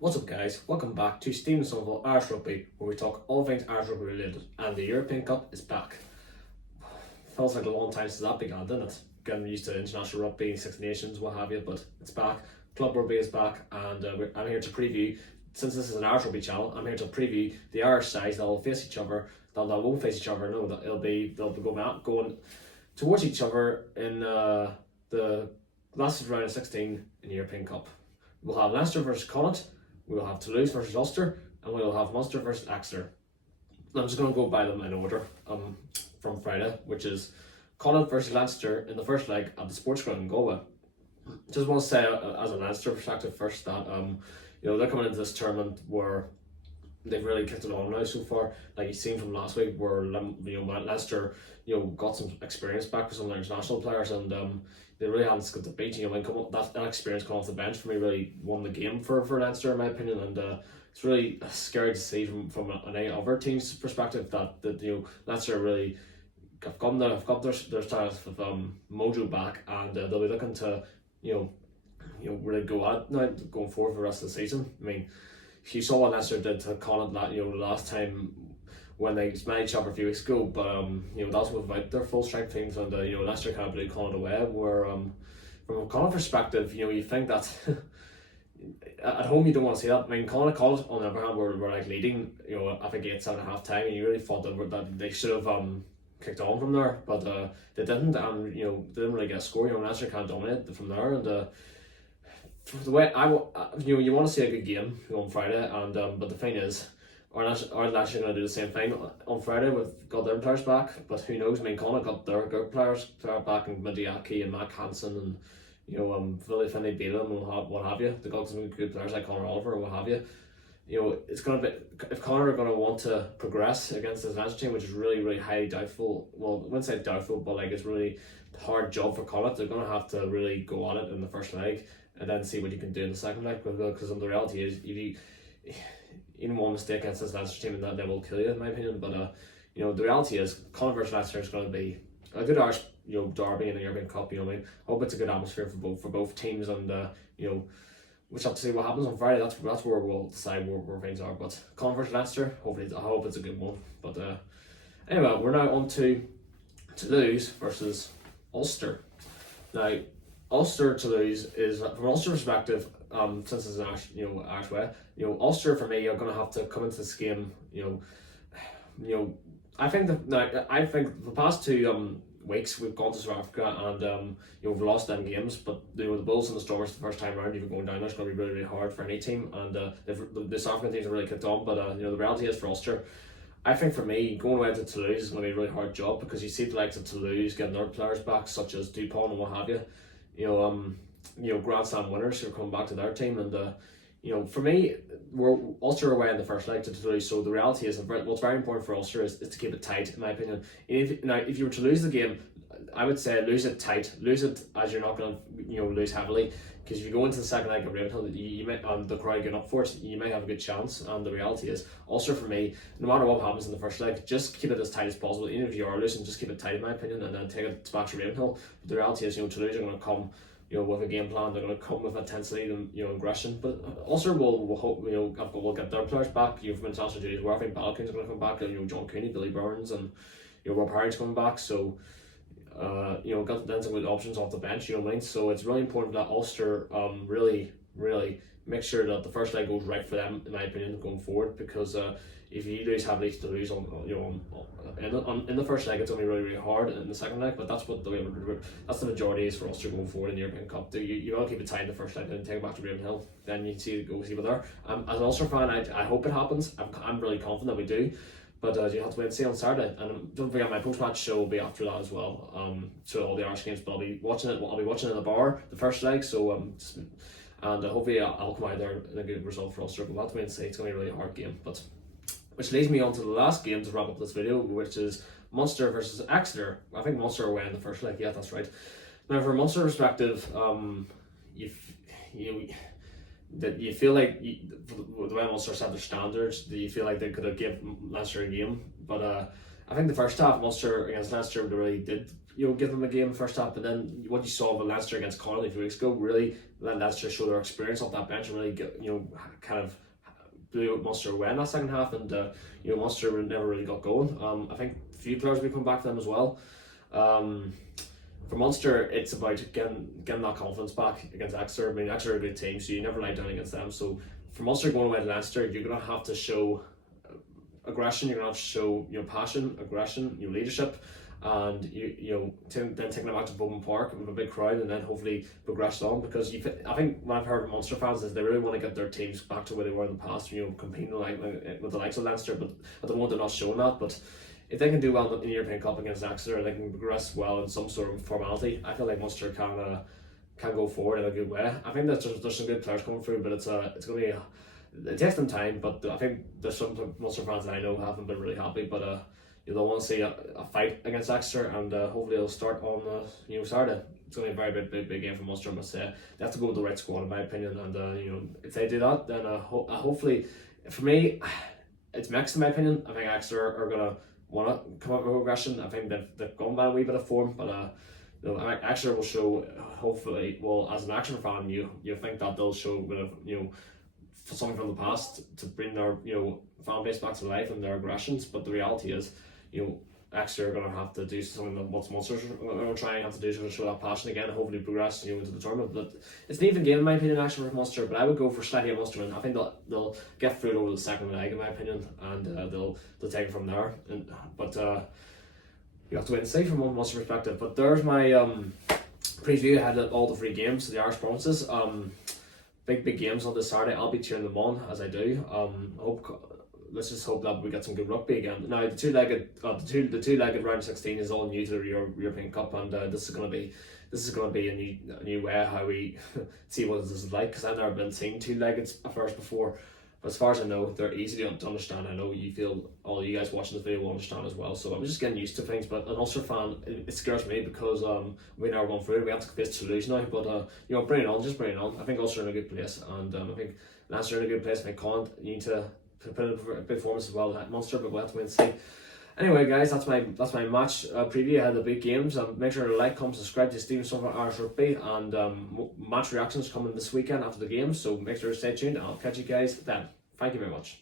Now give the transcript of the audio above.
What's up guys, welcome back to Stephen Somerville Irish Rugby, where we talk all things Irish Rugby related, and the European Cup is back. Feels like a long time since that began, doesn't it? Getting used to international rugby, Six Nations, what have you, but it's back. Club rugby is back, and I'm here to preview, since this is an Irish Rugby channel, I'm here to preview the Irish sides that will face each other, that won't face each other, no, they'll be going towards each other in the last round of 16 in the European Cup. We'll have Leinster versus Connacht, we'll have Toulouse versus Ulster, and we'll have Munster versus Exeter. I'm just going to go by them in order from Friday, which is Connacht versus Leinster in the first leg at the Sports Ground in Galway. Just want to say, as a Leinster perspective first, that they're coming into this tournament where they've really kicked it on now so far. Like you've seen from last week, where Leinster got some experience back with some of their international players, and they really haven't skipped the beat. That experience coming off the bench for me really won the game for Leinster in my opinion, and it's really scary to see from any other team's perspective that Leinster really have got their style of mojo back, and they'll be looking to really go at it now going forward for the rest of the season. I mean, you saw what Leinster did to Connacht last time when they met each other a few weeks ago, but that was without their full strength teams, and Leinster kind of blew Connacht away. Where from a Connacht perspective, you think that at home you don't want to see that. I mean, Connacht on the other hand were like leading, I think 8-7 at half time, and you really thought that they should have kicked on from there, but they didn't, and they didn't really get a score. Leinster can't dominate from there, and the way you want to see a good game on Friday, and but the thing is, are Leinster going to do the same thing on Friday with got their players back? But who knows? I mean, Connacht got their good players back, and Mediaki and Mac Hansen and Billy Finney Belan and what have you. They got some good players like Conor Oliver and what have you. It's going to be, if Connacht are going to want to progress against this Leinster team, which is really, really highly doubtful. Well, I wouldn't say doubtful, but like it's really hard job for Connacht. They're going to have to really go at it in the first leg and then see what you can do in the second leg. Because the reality is, if you even one mistake against this Leinster team, and that they will kill you, in my opinion. But the reality is, Connacht versus Leinster is going to be a good Irish derby in the European Cup. I mean, I hope it's a good atmosphere for both teams, and we'll have to see what happens on Friday. That's where we'll decide where things are. But Connacht versus Leinster, I hope it's a good one. But anyway, we're now on to Toulouse versus Ulster. Now, Ulster Toulouse is, from Ulster perspective, since it's an Irish way, Ulster for me are going to have to come into this game. I think the past 2 weeks we've gone to South Africa, and we've lost them games, but the Bulls and the Stormers the first time round, even going down there, it's going to be really, really hard for any team, and the South African teams have really kicked on. But the reality is for Ulster, I think for me, going away to Toulouse is going to be a really hard job, because you see the likes of Toulouse getting their players back, such as Dupont and what have you. Grand Slam winners who are coming back to their team, and for me, we're Ulster away in the first leg to Toulouse. So the reality is, what's very important for Ulster is to keep it tight, in my opinion. If you were to lose the game, I would say lose it tight, lose it as you're not going to lose heavily. Because if you go into the second leg of Ravenhill, you may, and the crowd getting up for it, you may have a good chance. And the reality is, Ulster for me, no matter what happens in the first leg, just keep it as tight as possible. Even if you are losing, just keep it tight, in my opinion, and then take it back to Ravenhill. But the reality is, Toulouse are going to come with a game plan. They're going to come with intensity and aggression. But Ulster will hope will get their players back. From international duties, where I think Balkin's going to come back. John Cooney, Billy Burns, and Rob Harring's coming back. So got then some good options off the bench. So it's really important that Ulster really make sure that the first leg goes right for them, in my opinion, going forward. Because if you lose heavily to lose in the first leg, it's going to be really, really hard in the second leg. But that's what that's the majority is for Ulster going forward in the European Cup. You got to keep it tight in the first leg, and take it back to Ravenhill. Then you go see what there. As an Ulster fan, I hope it happens. I'm really confident we do. But you have to wait and see on Saturday. And don't forget, my post-match show will be after that as well. So all the Irish games, but I'll be watching it in the bar, the first leg. So and hopefully I'll come out there in a good result for Ulster. But we'll have to wait and see. It's going to be a really hard game. But which leads me on to the last game to wrap up this video, which is Munster versus Exeter. I think Munster away in the first leg. Yeah, that's right. Now, from a Munster perspective, you feel like the way Munster set their standards, you feel like they could have given Leinster a game. But I think the first half Munster against Leinster they really did give them a game first half, but then what you saw with Leinster against Connolly a few weeks ago really let Leinster show their experience off that bench and really get, kind of blew out Munster away in that second half, and Munster never really got going. I think a few players will come back to them as well. For Munster, it's about getting that confidence back against Exeter. I mean, Exeter are a good team, so you never lie down against them. So for Munster going away to Leinster, you're going to have to show aggression. You're going to have to show passion, aggression, leadership, and then taking them back to Bowman Park with a big crowd, and then hopefully progress on. Because I think what I've heard from Munster fans is they really want to get their teams back to where they were in the past. Competing with the likes of Leinster, but at the moment they're not showing that. But if they can do well in the European Cup against Exeter, they can progress well in some sort of formality. I feel like Munster can go forward in a good way. I think that there's some good players coming through, but it's going to be it takes them time. But I think there's some Munster fans that I know haven't been really happy, but they'll want to see a fight against Exeter, and hopefully it'll start on Saturday. It's going to be a very big game for Munster, but they have to go with the right squad in my opinion, and if they do that, then hopefully, for me, it's mixed in my opinion. I think Exeter are going to want to come up with aggression. I think they've gone by a wee bit of form, but Exeter will show, hopefully, well, as an Exeter fan, you think that they'll show a bit of something from the past to bring their fan base back to life and their aggressions. But the reality is, Exeter are going to have to do something that what Munsters are going to try and have to do to show that passion again and hopefully progress into the tournament. But it's an even game in my opinion, actually, for Munster, but I would go for slightly a Munster win. I think they'll get through it over the second leg in my opinion, and they'll take it from there. But you have to wait and see from one Munster perspective. But there's my preview ahead of all the three games, the Irish provinces. Big games on this Saturday. I'll be cheering them on as I do. Let's just hope that we get some good rugby again. Now the two-legged round 16 is all new to the European Cup, and this is going to be a new way how we see what this is like, because I've never been seeing two-legged affairs before. But as far as I know, they're easy to understand. I know all you guys watching this video will understand as well. So I'm just getting used to things. But an Ulster fan, it scares me because we never gone through it. We have to face Toulouse now. But bring it on, just bring it on. I think Ulster are in a good place, and I think Leinster are in a good place. I think Connacht need to put in a big performance as well at Munster, but we'll have to wait and see. Anyway, guys, that's my match preview ahead of the big games. Make sure to like, comment, subscribe to Stephen Silver Irish Rugby, and match reactions coming this weekend after the game. So make sure to stay tuned, and I'll catch you guys then. Thank you very much.